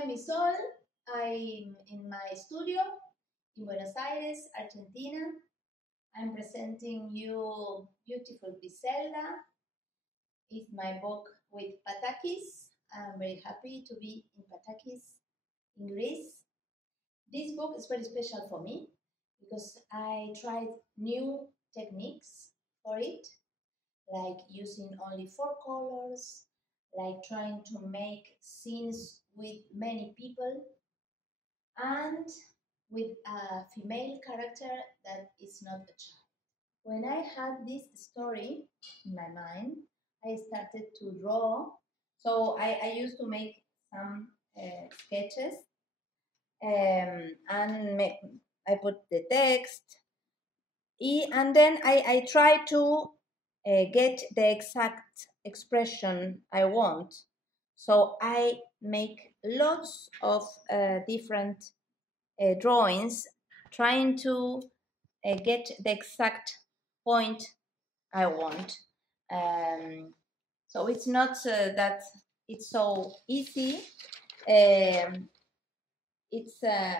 I'm Isol. I'm in my studio in Buenos Aires, Argentina. I'm presenting you beautiful Γκριζέλνda. It's my book with Patakis. I'm very happy to be in Patakis in Greece. This book is very special for me because I tried new techniques for it, like using only 4 colors, like trying to make scenes with many people, and with a female character that is not a child. When I had this story in my mind, I started to draw. So I used to make some sketches, and I put the text, and then I try to get the exact expression I want. So I make lots of different drawings, trying to get the exact point I want. So it's not that it's so easy. It's a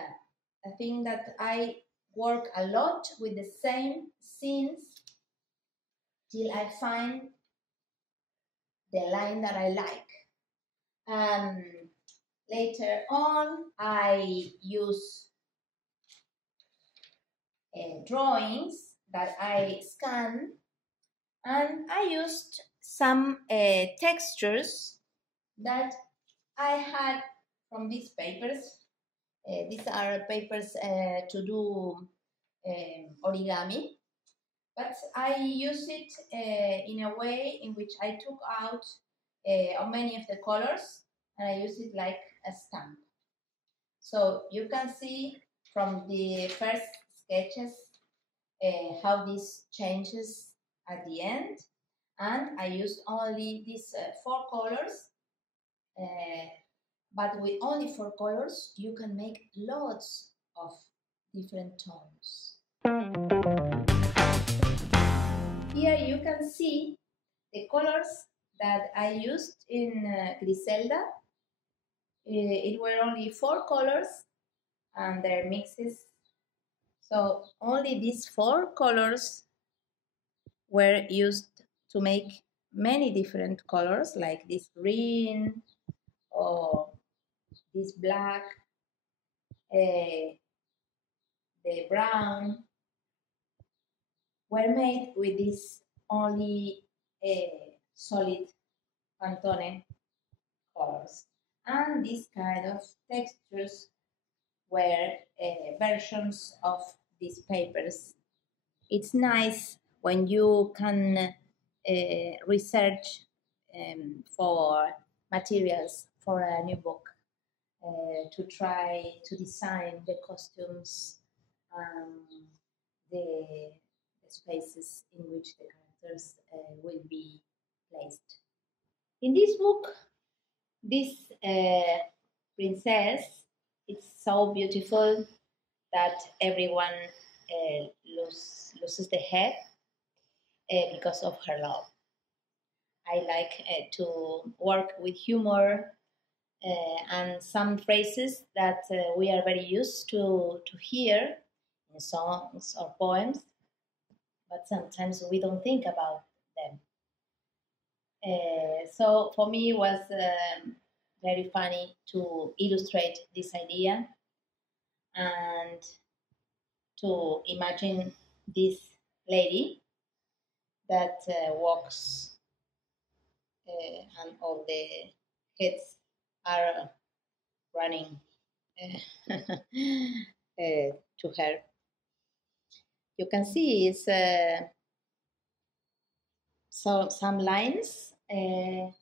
thing that I work a lot with the same scenes till I find the line that I like. Later on, I use drawings that I scan, and I used some textures that I had from these papers. These are papers to do origami, but I use it in a way in which I took out many of the colors and I use it like a stamp. So you can see from the first sketches how this changes at the end, and I used only these 4 colors, but with only 4 colors you can make lots of different tones. Here you can see the colors that I used in Γκριζέλνda. It were only 4 colors and their mixes. So only these 4 colors were used to make many different colors, like this green or this black, the brown, were made with this only solid Pantone colors. And these kind of textures were versions of these papers. It's nice when you can research for materials for a new book, to try to design the costumes, the spaces in which the characters will be placed. In this book, this princess, it's so beautiful that everyone loses the head because of her love. I like to work with humor and some phrases that we are very used to hear in songs or poems, but sometimes we don't think about them. So for me it was very funny to illustrate this idea and to imagine this lady that walks and all the heads are running to her. You can see it's so some lines and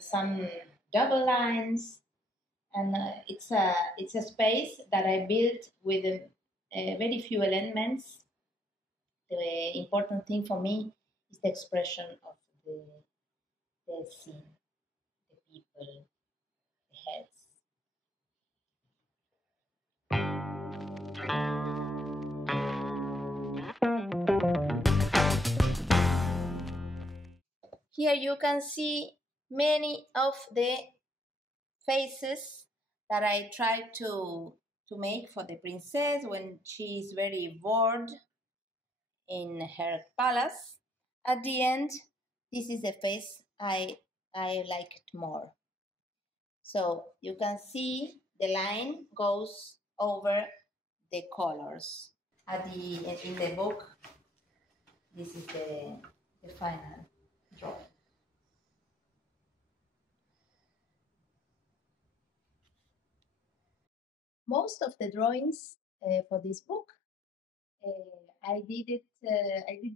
some double lines, and it's a space that I built with very few elements. The important thing for me is the expression of the scene, the people, the heads. Here you can see many of the faces that I tried to make for the princess when she is very bored in her palace. At the end, this is the face I liked more. So you can see the line goes over the colors. In the book, this is the final drawing. Most of the drawings for this book, I did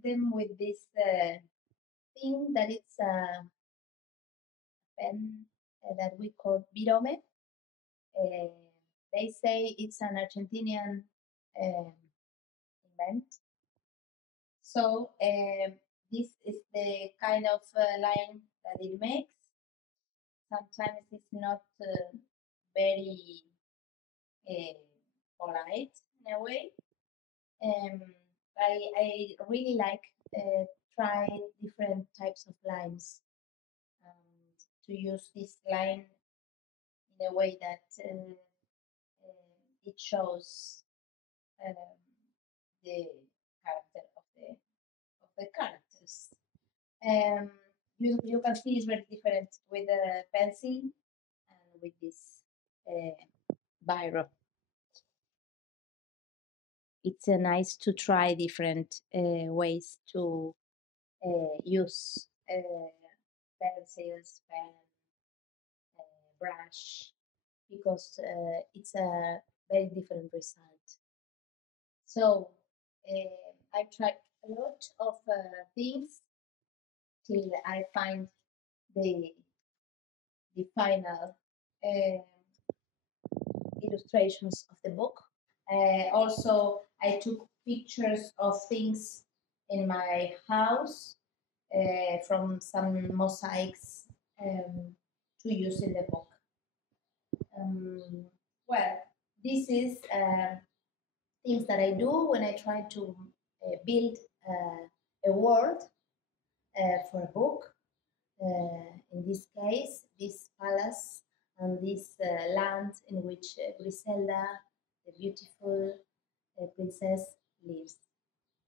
them with this thing that it's a pen that we call virome. They say it's an Argentinian invent. So this is the kind of line that it makes. Sometimes it's not very polite in a way. I really like try different types of lines and to use this line in a way that it shows the character of the characters. You can see it's very different with a pencil and with this biro. It's nice to try different ways to use pencils, pen, brush, because it's a very different result. So I've tried a lot of things till I find the final illustrations of the book. Also, I took pictures of things in my house from some mosaics to use in the book. Well, this is things that I do when I try to build a world for a book. In this case, this palace and this land in which Γκριζέλνda, the beautiful princess, lives.